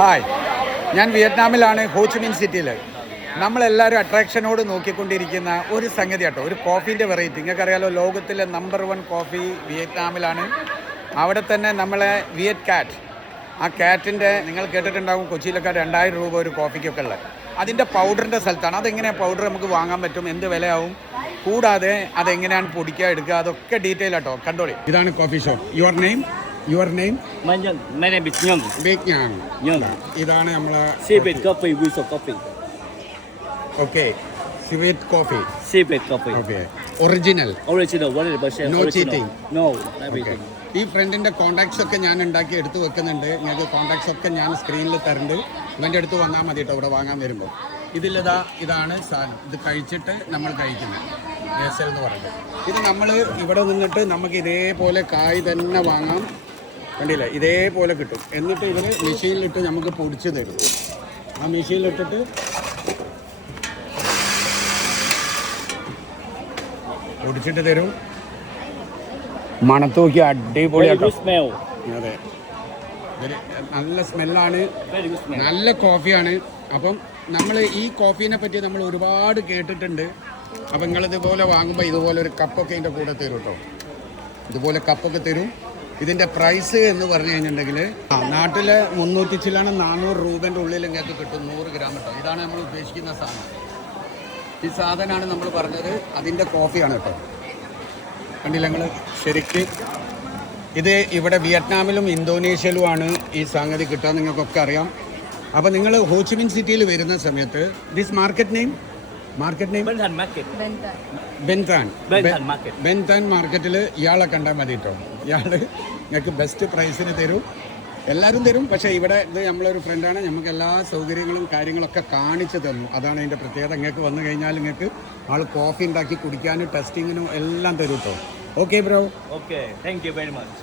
Hi, ഞാൻ വിയറ്റ്നാമിലാണ്, Ho Chi Minh സിറ്റിയിൽ. നമ്മളെല്ലാവരും അട്രാക്ഷനോട് നോക്കിക്കൊണ്ടിരിക്കുന്ന ഒരു സംഗതി കേട്ടോ, ഒരു കോഫീൻ്റെ വെറൈറ്റി. നിങ്ങൾക്കറിയാലോ, ലോകത്തിലെ നമ്പർ 1 കോഫി വിയറ്റ്നാമിലാണ്. അവിടെ തന്നെ നമ്മളെ വിയറ്റ് കാറ്റ്, ആ കാറ്റിൻ്റെ നിങ്ങൾ കേട്ടിട്ടുണ്ടാകും, കൊച്ചിയിലൊക്കെ 2000 രൂപ ഒരു കോഫിക്കൊക്കെ ഉള്ളത്. അതിൻ്റെ പൗഡറിൻ്റെ സ്ഥലത്താണ്. അതെങ്ങനെയാണ് പൗഡർ നമുക്ക് വാങ്ങാൻ പറ്റും, എന്ത് വിലയാവും, കൂടാതെ അതെങ്ങനെയാണ് പൊടിക്കുക, എടുക്കുക, അതൊക്കെ ഡീറ്റെയിൽ ആട്ടോ കണ്ടോളി. ഇതാണ് coffee shop. Your name? My name is Nyong. Big Nyang. Nyong. ഇതാണ് നമ്മളെ Seabed coffee with coffee. Okay, sweet coffee. Seabed coffee. Okay, original, Original, 100%. No original. cheating. No, okay. everything. ഈ ഫ്രണ്ടിൻ്റെ കോൺടാക്ട്സ് ഒക്കെ ഞാൻ ഉണ്ടാക്കി എടുത്തു വെക്കുന്നുണ്ട്. നിങ്ങൾക്ക് കോൺടാക്ട്സ് ഒക്കെ ഞാൻ സ്ക്രീനിൽ തരുന്നുണ്ട്. ഇവൻ്റെ അടുത്ത് വന്നാൽ മതി കേട്ടോ, ഇവിടെ വാങ്ങാൻ വരുമ്പോൾ. ഇതാണ് സാധനം. ഇത് കഴിച്ചിട്ട് നമ്മൾ കഴിക്കുന്നത് നേസൽ എന്ന് പറയുന്നത്. ഇത് നമ്മൾ ഇവിടെ നിന്നിട്ട് നമുക്ക് ഇതേപോലെ കായ് തന്നെ വാങ്ങാം. കണ്ടില്ല, ഇതേപോലെ കിട്ടും. എന്നിട്ട് ഇവർ മെഷീനിലിട്ട് നമുക്ക് പൊടിച്ച് തരും. ആ മെഷീനിലിട്ടിട്ട് പൊടിച്ചിട്ട് തരും. മണത്ത് നോക്കി അടിപൊളിയാട്ടോ. Very good smell. അതെ, നല്ല സ്മെല്ലാണ്, Very good smell. നല്ല കോഫിയാണ്. അപ്പം നമ്മൾ ഈ കോഫീനെ പറ്റി നമ്മൾ ഒരുപാട് കേട്ടിട്ടുണ്ട്. അപ്പം നിങ്ങളിതുപോലെ വാങ്ങുമ്പോൾ ഇതുപോലെ ഒരു കപ്പൊക്കെ ഇതിൻ്റെ കൂടെ തരും കേട്ടോ. ഇതുപോലെ കപ്പൊക്കെ തരും. ഇതിൻ്റെ പ്രൈസ് എന്ന് പറഞ്ഞു കഴിഞ്ഞിട്ടുണ്ടെങ്കിൽ നാട്ടിൽ 300 ചില്ലാണ്, 400 രൂപേൻ്റെ ഉള്ളിൽ നിങ്ങൾക്ക് കിട്ടും 100 ഗ്രാം കേട്ടോ. ഇതാണ് നമ്മൾ ഉദ്ദേശിക്കുന്ന സാധനം. ഈ സാധനമാണ് നമ്മൾ പറഞ്ഞത്, അതിൻ്റെ കോഫിയാണ് കേട്ടോ. കണ്ടില്ല നിങ്ങൾ ശരിക്ക്. ഇത് ഇവിടെ വിയറ്റ്നാമിലും ഇന്തോനേഷ്യയിലുമാണ് ഈ സംഗതി കിട്ടുക, നിങ്ങൾക്കൊക്കെ അറിയാം. അപ്പോൾ നിങ്ങൾ ഹോച്ചിമിൻ സിറ്റിയിൽ വരുന്ന സമയത്ത് this market name Bentan Market. ബെൻതാൻ Market. ബെൻതാൻ മാർക്കറ്റിൽ ഇയാളെ കണ്ടാൽ മതി കേട്ടോ. ഇയാൾ നിങ്ങൾക്ക് ബെസ്റ്റ് പ്രൈസിന് തരും, എല്ലാവരും തരും. പക്ഷേ ഇവിടെ ഇത് നമ്മളൊരു ഫ്രണ്ടാണ്, നമുക്ക് എല്ലാ സൗകര്യങ്ങളും കാര്യങ്ങളൊക്കെ കാണിച്ചു തന്നു. അതാണ് അതിൻ്റെ പ്രത്യേകത. നിങ്ങൾക്ക് വന്നു കഴിഞ്ഞാൽ നിങ്ങൾക്ക് ആൾ കോഫി ഉണ്ടാക്കി കുടിക്കാനും ടെസ്റ്റിങ്ങിനും എല്ലാം തരും കേട്ടോ. Okay bro. Okay, thank you very much.